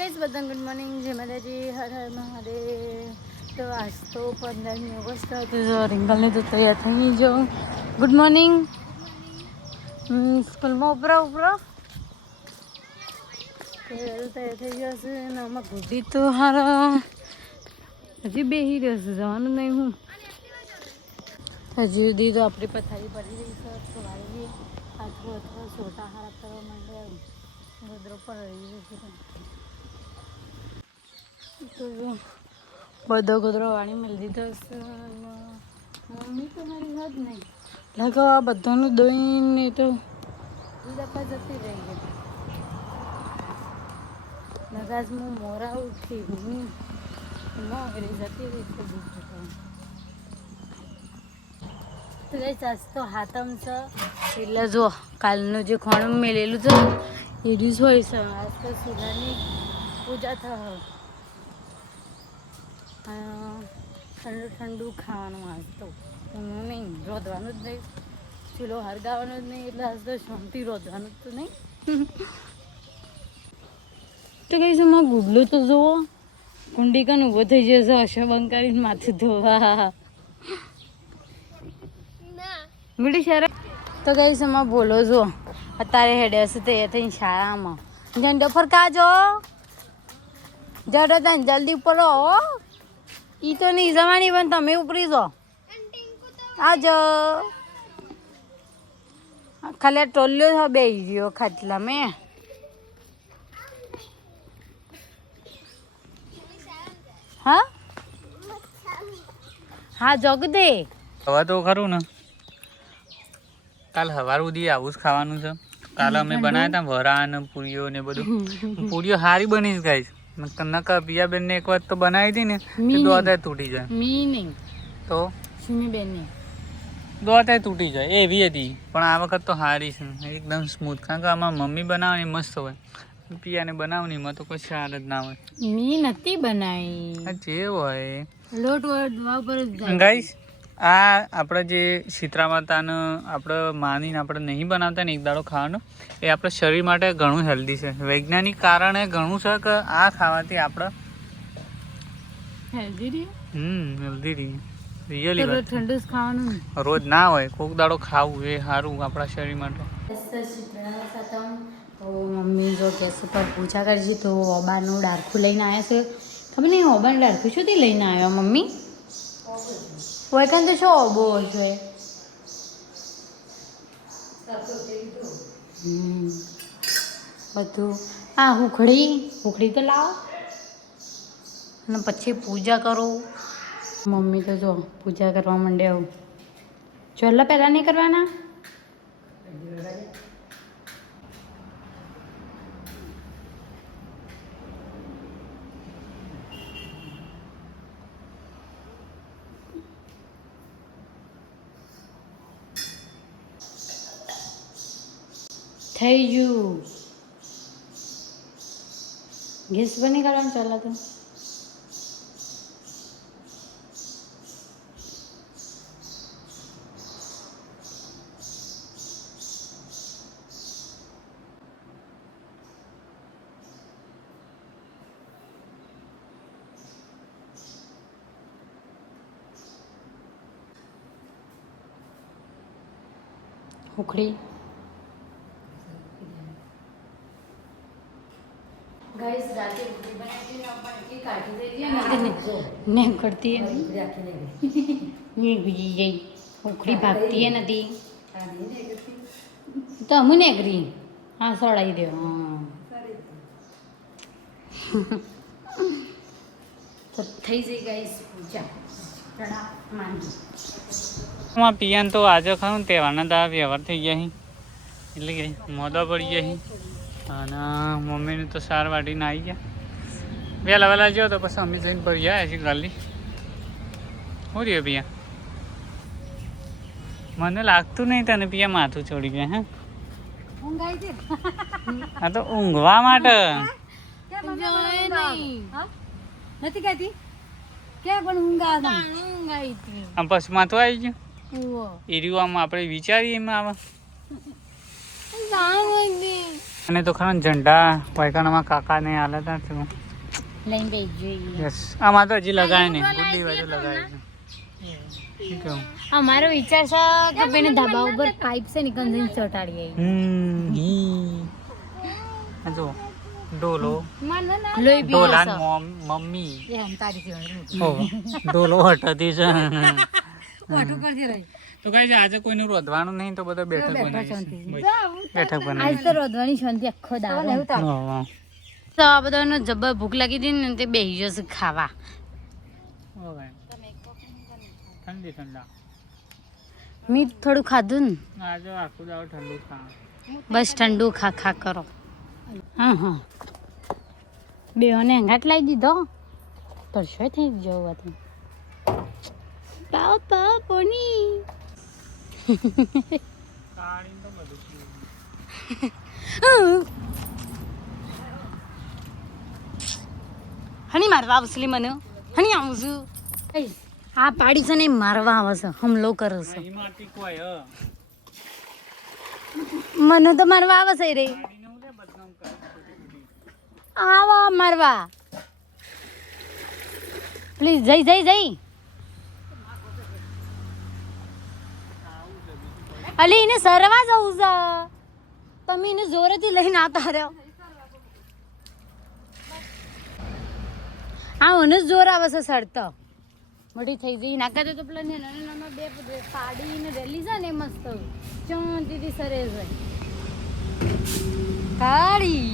Guys બધાને good morning, જય માતાજી, હર હર મહાદેવ. તો આજ તો 15મી ઓગસ્ટ હતી, જો રિંગલને તો તૈયાર થઈ જાઉં. Good morning. સ્કૂલમાં ઉપરા તૈયાર થઈ ગયો છે ને આમાં ગુડી તો હારા હજી બેસી રહ્યો છે, જવાનું નહીં. હું હજી સુધી તો આપણી પથારી પડી રહી છે, તો વાળી અથવા છોટા હારા કરવા માંડે ગોદરો પર રહી છે. તો બધો ગોદરો વાળી મળી દીધો છે. મમ્મી તો મારી વાત નહીં લાગો આ બધાનું દોઈને તો દૂધ આપવા જતી રહી ગઈ. લગાજ હું મોરા ઉઠી હું ઘરે જતી રહી છે દૂધ આપવા. આજ તો હાથમ છે એટલે જો કાલનું જે ખોણું મેલેલું છે એ દિવસ હોય છે. આજ તો સુરાની પૂજા થાય, ઠંડુ ઠંડુ ખાવાનું. આજ તો ઊનું નહીં, રોધવાનું જ નહીં, ચૂલો હરગાવાનું જ નહીં, એટલે આજ તો શાંતિ, રોધવાનું જ તો નહીં. તો કઈ છે માં ગુડલું તો જુઓ, કુંડી કન ઊભો થઈ જશે હશે બંધ કરીને માથું ધોવા. ગુડી શરમ તો કઈ છે માં બોલો જો અત્યારે હેડે હશે તે થઈને શાળામાં ઝંડો ફરકાજો જડો તને જલ્દી ઉપર હો. ઈ તો નહીં જવાની પણ તમે ઉપરી જો આજો. ખાલી ટોલ્યો છો બે ગયો ખાટલા મેં. હા હા જગ દે હવે તો ખરું ને કાલ સવાર સુધી આવું જ ખાવાનું છે. કાલે અમે બનાવ્યા હતા વરા ને પૂરીઓ ને બધું. પૂરીઓ સારી બની જ ગાઈશ. નકા પિયાબેન ને એક વાર તો બનાવી હતી ને દોતા તૂટી જાય. મી નહીં તો સુમીબેન ને દોતા તૂટી જાય એવી હતી, પણ આ વખત તો સારી છે એકદમ સ્મૂથ. કારણ કે આમાં મમ્મી બનાવવાની મસ્ત હોય, પિયાને બનાવવાની એમાં તો કોઈ સ્વાદ જ ના હોય. મી નથી બનાવી જે હોય લોટ વડવા ઉપર જ ગાઈસ. આ આપણે જે શીતળા માતાને આપણે માનીને આપણે નહીં બનાવતા ને એક દાડો ખાવાનું, એ આપણા શરીર માટે ઘણું હેલ્ધી છે. વૈજ્ઞાનિક કારણે ઘણું છે કે આ ખાવાથી આપણે હેલ્ધી રહે. હેલ્ધી રહીએ. રિયલી વાત. ઠંડુ જ ખાવાનું રોજ ના હોય, કોઈક દાડો ખાવું એ સારું આપણા શરીર માટે. તો મમ્મી જો ગેસ ઉપર પૂજા કરી છે, તો ઓબાનું ડારખું લઈને આવ્યા છે. ખબર નહીં ઓબાનું ડારખું શું લઈને આવ્યા મમ્મી? વૈકન તો શું ઓબો છે? બધું આ હુખડી તો લાવો અને પછી પૂજા કરો. મમ્મી તો જો પૂજા કરવા માંડે. આવું ચોલા પહેલાં નહીં કરવાના. થઈ ગયું. ગેસ બની કરવાનું ચાલો તો. ઉખડી गाइस रात में बनाई थी ना, अपन की काटी दे दिया ने करती है ये गुजी गई उखड़ी भागती है नदी तो हम ने एग्री. हाँ सड़ाई दे. हाँ तो થઈ જઈ ગાઈસ પૂજા પ્રણામ માંગી. પિયાન તો આજે ખરું તહેવારના દાડા વ્યવહાર થઈ ગયા છે, એટલે કે મોદા પડી ગયા છે. અને મમ્મીને તો સાર વાટીને આવી ગયા. વહેલા ગયો તો પછી અમે જઈને ભરી આવ્યા છીએ ગાલી. શું રહ્યો પિયા? મને લાગતું નહીં તને પિયા માથું છોડી ગયા. હે હા તો ઊંઘવા માટે નથી કહેતી કે પણ ઊંઘાઈ હતી. આમ પછી માથું આવી ગયું. એ રહ્યું આમ આપણે વિચારીએ એમાં આવે. અને તો ખરા ઝંડા વાયકાણામાં કાકાને હાલત નથી લઈને બેસી જોઈએ. યસ આમાં તો હજી લગાય નહીં ગુડ્ડી બાજુ લગાય છે કેવું અમારો વિચાર છે કે પેને ધાબા ઉપર પાઇપ છે ને કંજન ચોટાડીએ. જો ડોલો લોહી પી ડોલા જશે. મમ્મી એમ તારી જેવા. ઓ ડોલો હટતી છે ઓઠું પરથી રહી. તો કઈ આજે કોઈનું રોધવાનું નહીં તો બધા બેઠક બનાવી બેઠક આજ બનાવી તો રોધવાની શાંતિ આખો દાડો. તો આ બધાનો જબ્બર ભૂખ લાગી હતી ને તે બેસી જશે ખાવા. ઠંડી ઠંડા મીઠ થોડું ખાધું ને આજે આખું દાવ ઠંડુ ખા બસ ઠંડુ ખા ખા કરો. હા હા બેઓને હંગાટ લાવી દીધો તરસો થઈ જવું હતું. પાવ પાવ પોની કાળી તો બધું હની મારવા આવશે મને હની આવું છું. આ પાડી છે ને મારવા આવે છે હમલો કરે છે. નહીં મારતી કોઈ હ મને તો મારવા આવે છે રે. ગાડીને હું લે બદનામ કરે ખોટી આવો મારવા પ્લીઝ જઈ જઈ જઈ. અલી એને સરવા જવું છે તમે એને જોરેથી લઈને આવતા રહ્યો. હા મને જ જોર આવે છે સરતો મોટી થઈ જઈ નાખા તો પેલા ને નાના નાના બે સાડી ને રેલી છે ને મસ્ત શાંતિથી સરે છે. કાળી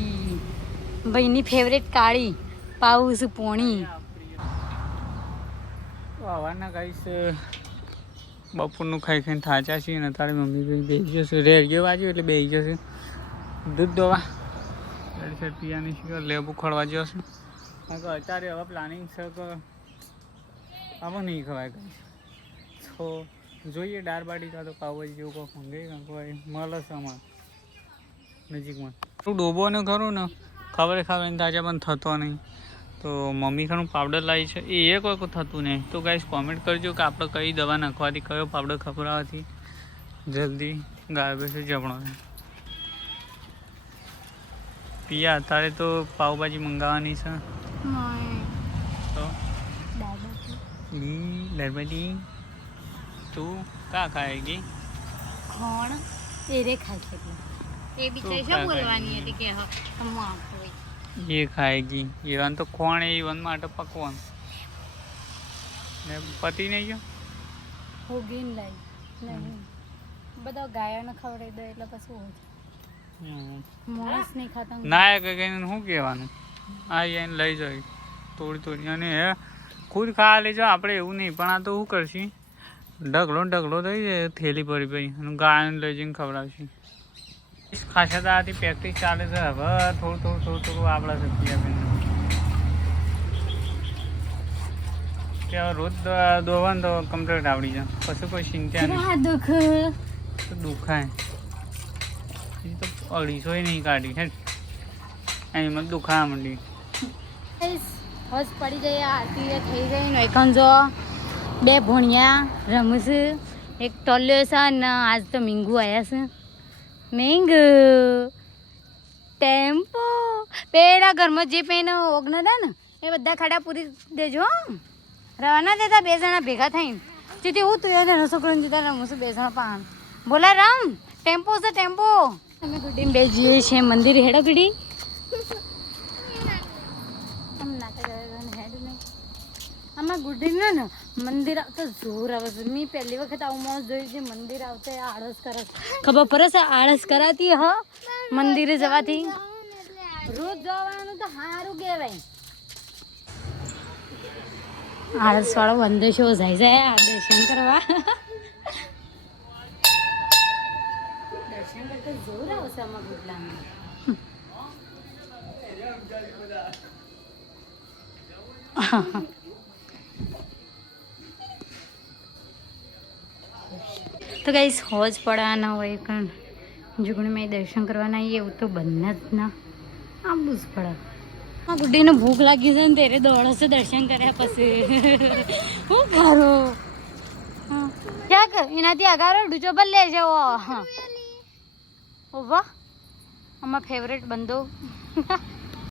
ભાઈની ફેવરેટ કાળી પાઉસ પોણી. હવાના ગાઈસ બપોરનું ખાઈ ખાઈને થાચા છીએ ને તારી મમ્મી બેસી જશે રેડિયો વાગ્યો એટલે બેસી જશે દૂધ દોવા રેડી પીવાની છે લેબુ ખોળવા જશે. અત્યારે હવે પ્લાનિંગ છે કે આમાં નહીં ખવાય ગાઈસ તો જોઈએ દાળ બાટી કાં તો પાવભાજી જેવું કોઈ મંગાવી કોઈ મળે છે અમારે નજીકમાં. ડોબો ને ખરું ને ખબર ખાવાની તાજા પણ થતો નહીં તો મમ્મી ખાનું પાવડર લાવી છે એ કોઈ થતું નહીં. તો ગાઈસ કોમેન્ટ કરજો કે આપણે કઈ દવા નાખવાથી કયો પાવડર ખવડાવવાથી જલ્દી ગાય બેસે જમણો થાય. પિયા અત્યારે તો પાવભાજી મંગાવવાની છે તો દાળબાટી તું કા ખાएगी કોણ એ રે ખાય છે એ બિચારી શું બોલવાની હતી કે હમ આપો ये खाएगी ये तो कोण है वन માટે પકવાન ને પતિ નહીં ગયો હોગીન લઈ નહીં બધા ગાયોને ખવડાવી દે એટલે પછી હોય માણસ નહીં ખાતા ના કે કઈને શું કહેવાનું આ એને લઈ જાય થોડી થોડી અને હે ખુદ ખાવા લઈ જાઓ આપણે એવું નહીં પણ આ તો શું કરશી ઢગલો થઈ જાય થેલી ભરી ભાઈ અને ગાયને લઈ જઈને ખવડાવશે. ખાસા દાથી પ્રેક્ટિસ ચાલે છે હવે થોડું આપણા શક્તિ કે રોજ દોવાનું તો કમ્પ્લીટ આવડી જાય પછી કોઈ ચિંતા નહીં દુખાય એ તો 250 નહીં કાઢી હે એમાં દુખાવા માંડી. હોજ પડી જાય આરતી થઈ ગઈ નોઈકન જો બે ભોણિયા રમું એક ટોલ્યો છે ને આજ તો મીંગુ આવ્યા છે. મેંગુ ટેમ્પો પેલા ઘરમાં જે પેન ઓગના હતા ને એ બધા ખાડા પૂરી દેજો રવાના દેતા બે જણા ભેગા થઈને ચીટી હું તું યાર છોકરોને જીતા રમું છું બે જણા પાન બોલા રામ ટેમ્પો છે ટેમ્પો. અમે ગુડીને બે જઈએ છીએ મંદિર હેડો ગુડી આમાં ગુડીને ને મંદિર આવતા જોર આવે છે. મેં પહેલી વખત આવું માણસ જોયું છે મંદિર આવતા આળસ કરે ખબર પડે છે આળસ કરાતી હ મંદિરે જવાથી રોજ જવાનું તો સારું કહેવાય. આળસ વાળો વંદેશો જાય આ દર્શન કરવા દર્શન કરતા જોર આવશે આમાં ગુડલામાં. તો ગાઈસ હોજ પડવાના હોય કારણ જુગણીમાં દર્શન કરવાના એવું તો બંને જ ના આવવું જ પડે. આ ગુડીને ભૂખ લાગી છે ને ત્યારે દોડશે દર્શન કર્યા પછી શું કરો ક્યાં કર એનાથી અગારો ડૂચો પર લે જાઓ. હા વાહ અમારો ફેવરેટ બંદો